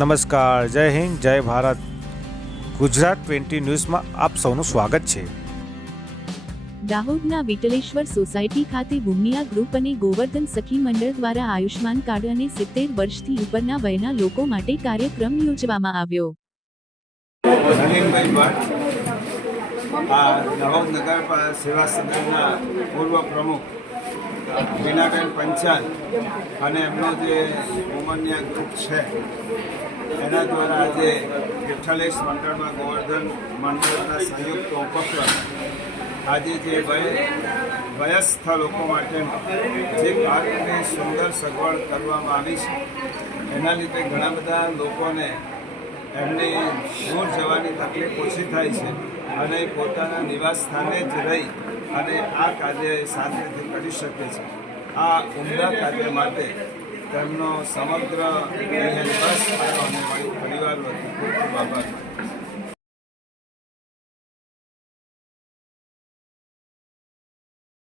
નમસ્કાર જય હિન્દ જય ભારત. ગુજરાત ટ્વેન્ટી ન્યૂઝમાં આપ સૌનું સ્વાગત છે. દાહોદના વિટલેશ્વર સોસાયટી ખાતે ભૂમિયા ગ્રુપ અને ગોવર્ધન સખી મંડળ દ્વારા આયુષ્માન કાર્ડ અને સિત્તેર વર્ષથી ઉપરના વયના લોકો માટે કાર્યક્રમ યોજવામાં આવ્યો. આ દાહોદ નગર સેવા સદનના પૂર્વ પ્રમુખ બીનાબેન પંચાલ. અને એમનો જે ઉમન્યા ગ્રુપ છે, એના દ્વારા આજે વિઠ્ઠલેશ મંડળમાં ગોવર્ધન મંડળના સંયુક્ત ઉપક્રમ આજે જે વય, વયસ્થ લોકો માટેનો જે કાર્ડની સુંદર સગવડ કરવામાં આવી છે, એના લીધે ઘણા બધા લોકોને એમની દૂર જવાની તકલીફ ઓછી થાય છે. અને પોતાના નિવાસ સ્થાને જ રહી અને આ કાર્ય શાંતિથી કરી શકે છે. આ ઉમદા કાર્ય માટે તેમનો સમગ્ર પરિવાર વતી ખૂબ ખૂબ આભાર.